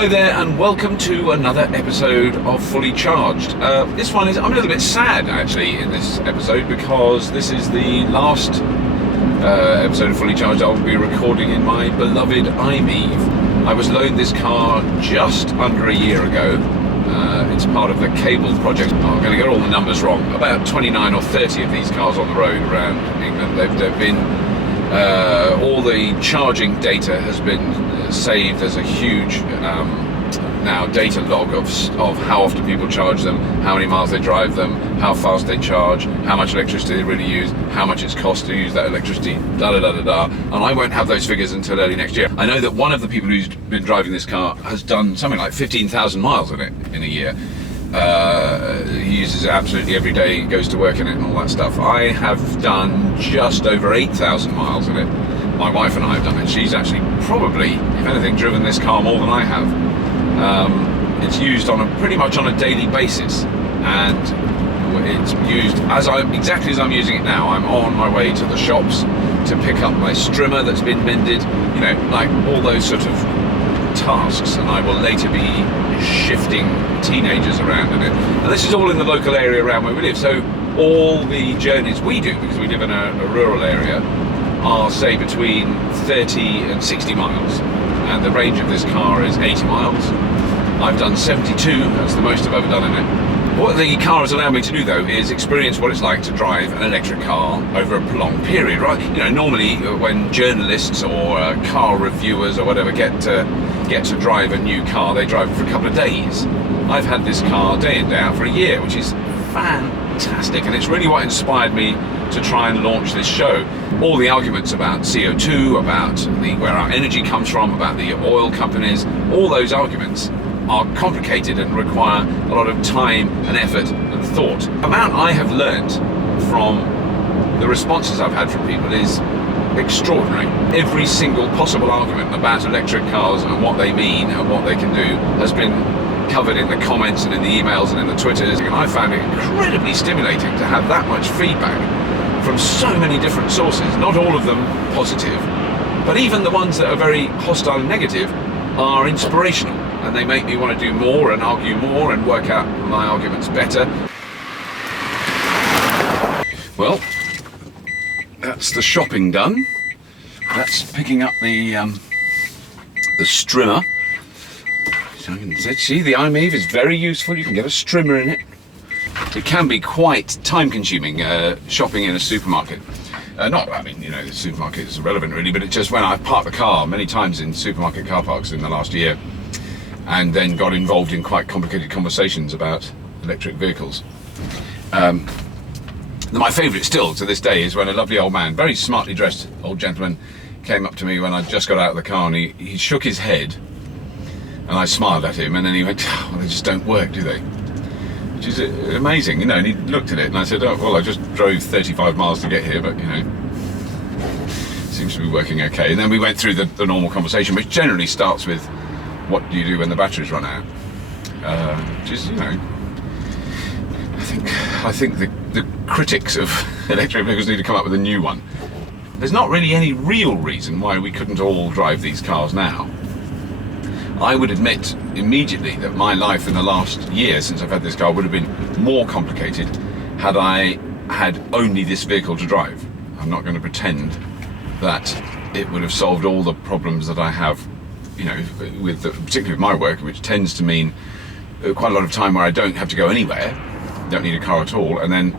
Hello there and welcome to another episode of Fully Charged. This one is, I'm a little bit sad actually in this episode because this is the last episode of Fully Charged I'll be recording in my beloved iMiev. I was loaned this car just under a year ago. It's part of the Carpool project. I'm going to get all the numbers wrong. About 29 or 30 of these cars on the road around England. They've been, all the charging data has been saved. There's a huge now data log of how often people charge them, how many miles they drive them, how fast they charge, how much electricity they really use, how much it's cost to use that electricity, and I won't have those figures until early next year. I know that one of the people who's been driving this car has done something like 15,000 miles in it in a year. He uses it absolutely every day, goes to work in it and all that stuff. I have done just over 8,000 miles in it. My wife and I have done it. She's actually probably, if anything, driven this car more than I have. It's used pretty much on a daily basis, and it's used exactly as I'm using it now. I'm on my way to the shops to pick up my strimmer that's been mended, you know, like all those sort of tasks, and I will later be shifting teenagers around in it. And this is all in the local area around where we live, so all the journeys we do, because we live in a rural area, are say between 30 and 60 miles, and the range of this car is 80 miles. I've done 72, that's the most I've ever done in it. What the car has allowed me to do though is experience what it's like to drive an electric car over a prolonged period, right? You know, normally when journalists or car reviewers or whatever get to drive a new car, they drive it for a couple of days. I've had this car day in, day out for a year, which is fantastic, and it's really what inspired me to try and launch this show. All the arguments about CO2, about where our energy comes from, about the oil companies, all those arguments are complicated and require a lot of time and effort and thought. The amount I have learnt from the responses I've had from people is extraordinary. Every single possible argument about electric cars and what they mean and what they can do has been covered in the comments and in the emails and in the Twitters, and I found it incredibly stimulating to have that much feedback from so many different sources, not all of them positive, but even the ones that are very hostile and negative are inspirational, and they make me want to do more and argue more and work out my arguments better. Well, that's the shopping done. That's picking up the strimmer. So you can see the iMiev is very useful. You can get a strimmer in it. It can be quite time-consuming shopping in a supermarket. The supermarket is irrelevant really, but it's just when I've parked the car many times in supermarket car parks in the last year, and then got involved in quite complicated conversations about electric vehicles. My favourite still to this day is when a lovely old man, very smartly dressed old gentleman, came up to me when I just got out of the car, and he shook his head, and I smiled at him, and then he went, "Well, they just don't work, do they?" Which is amazing, you know, and he looked at it, and I said, "Oh, well, I just drove 35 miles to get here, but, you know, seems to be working okay." And then we went through the normal conversation, which generally starts with, what do you do when the batteries run out? Which is, you know, I think the critics of electric vehicles need to come up with a new one. There's not really any real reason why we couldn't all drive these cars now. I would admit immediately that my life in the last year since I've had this car would have been more complicated had I had only this vehicle to drive. I'm not going to pretend that it would have solved all the problems that I have, you know, particularly with my work, which tends to mean quite a lot of time where I don't have to go anywhere, don't need a car at all, and then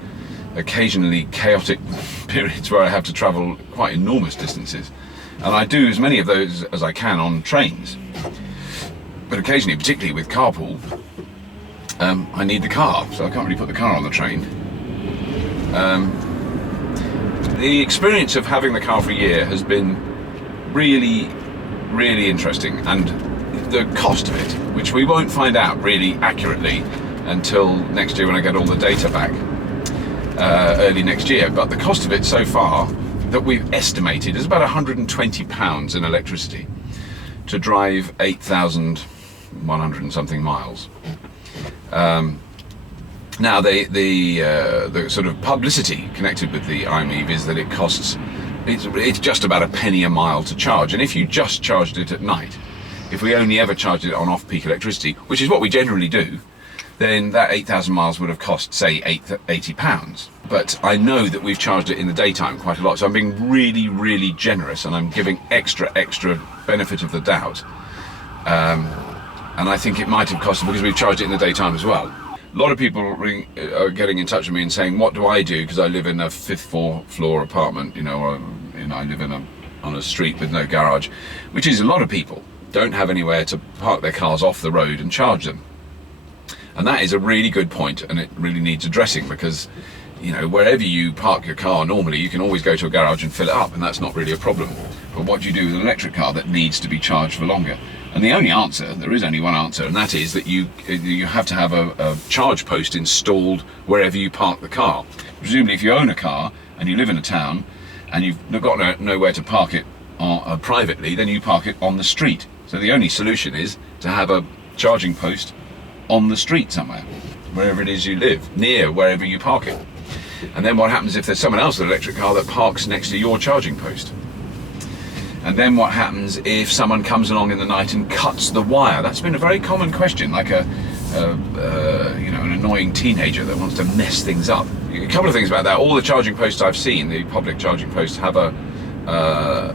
occasionally chaotic periods where I have to travel quite enormous distances. And I do as many of those as I can on trains. But occasionally, particularly with Carpool, I need the car, so I can't really put the car on the train. The experience of having the car for a year has been really, really interesting, and the cost of it, which we won't find out really accurately until next year when I get all the data back, early next year, but the cost of it so far that we've estimated is about £120 in electricity to drive 8,100 and something miles. Now the sort of publicity connected with the iMiev is that it costs, it's just about a penny a mile to charge, and if you just charged it at night, if we only ever charged it on off-peak electricity, which is what we generally do, then that 8,000 miles would have cost, say, £80. But I know that we've charged it in the daytime quite a lot, so I'm being really, really generous, and I'm giving extra benefit of the doubt. And I think it might have cost, because we've charged it in the daytime as well. A lot of people are getting in touch with me and saying, what do I do? Because I live in a 5th floor apartment, I live on a street with no garage, which is a lot of people don't have anywhere to park their cars off the road and charge them. And that is a really good point, and it really needs addressing, because wherever you park your car normally, you can always go to a garage and fill it up, and that's not really a problem. But what do you do with an electric car that needs to be charged for longer? And the only answer, there is only one answer, and that is that you have to have a charge post installed wherever you park the car. Presumably, if you own a car and you live in a town and you've got nowhere to park it privately, then you park it on the street. So the only solution is to have a charging post on the street somewhere, wherever it is you live, near wherever you park it. And then what happens if there's someone else with an electric car that parks next to your charging post? And then what happens if someone comes along in the night and cuts the wire? That's been a very common question, like an annoying teenager that wants to mess things up. A couple of things about that. All the charging posts I've seen, the public charging posts, have a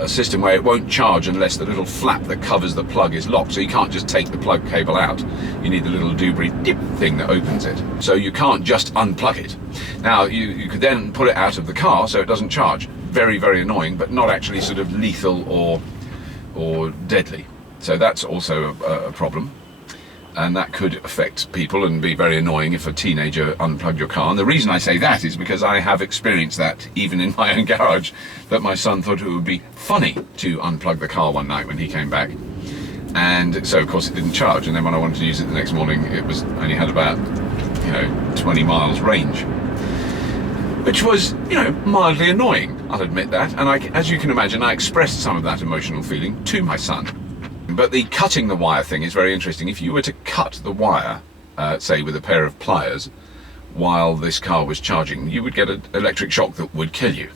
system where it won't charge unless the little flap that covers the plug is locked. So you can't just take the plug cable out. You need the little Dewberry dip thing that opens it. So you can't just unplug it. Now you could then pull it out of the car so it doesn't charge. Very, very annoying, but not actually sort of lethal or deadly. So that's also a problem. And that could affect people and be very annoying if a teenager unplugged your car. And the reason I say that is because I have experienced that even in my own garage, that my son thought it would be funny to unplug the car one night when he came back. And so of course it didn't charge, and then when I wanted to use it the next morning, it was only had about 20 miles range, which was mildly annoying, I'll admit that. And as you can imagine, I expressed some of that emotional feeling to my son. But the cutting the wire thing is very interesting. If you were to cut the wire, say with a pair of pliers, while this car was charging, you would get an electric shock that would kill you.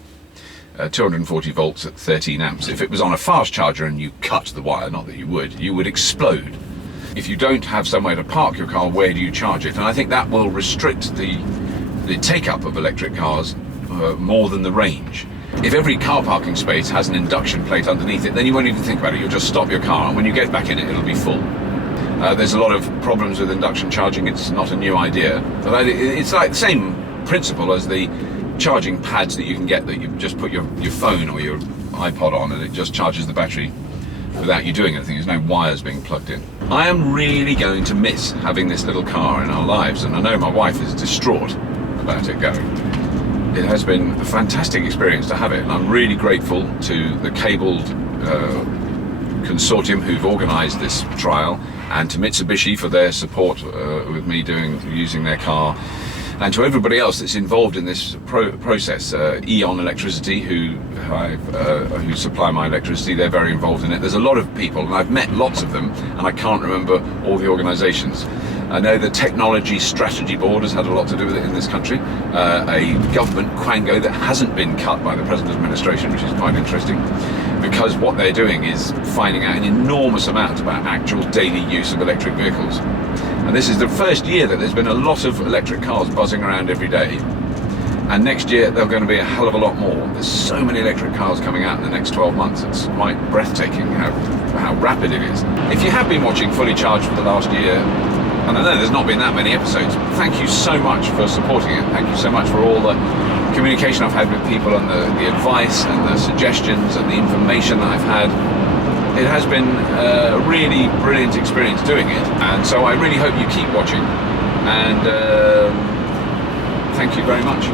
240 volts at 13 amps. If it was on a fast charger and you cut the wire, not that you would explode. If you don't have somewhere to park your car, where do you charge it? And I think that will restrict the take-up of electric cars more than the range. If every car parking space has an induction plate underneath it, then you won't even think about it. You'll just stop your car, and when you get back in it, it'll be full. There's a lot of problems with induction charging. It's not a new idea, but it's like the same principle as the charging pads that you can get, that you just put your phone or your iPod on and it just charges the battery without you doing anything. There's no wires being plugged in. I am really going to miss having this little car in our lives, and I know my wife is distraught about it going. It has been a fantastic experience to have it, and I'm really grateful to the cabled consortium who've organised this trial, and to Mitsubishi for their support with me using their car, and to everybody else that's involved in this process. Eon Electricity, who supply my electricity, they're very involved in it. There's a lot of people, and I've met lots of them, and I can't remember all the organisations. I know the Technology Strategy Board has had a lot to do with it in this country. A government quango that hasn't been cut by the present administration, which is quite interesting, because what they're doing is finding out an enormous amount about actual daily use of electric vehicles. And this is the first year that there's been a lot of electric cars buzzing around every day. And next year there'll going to be a hell of a lot more. There's so many electric cars coming out in the next 12 months. It's quite breathtaking how rapid it is. If you have been watching Fully Charged for the last year, and I know there's not been that many episodes, thank you so much for supporting it. Thank you so much for all the communication I've had with people, and the advice and the suggestions and the information that I've had. It has been a really brilliant experience doing it, and so I really hope you keep watching, and thank you very much.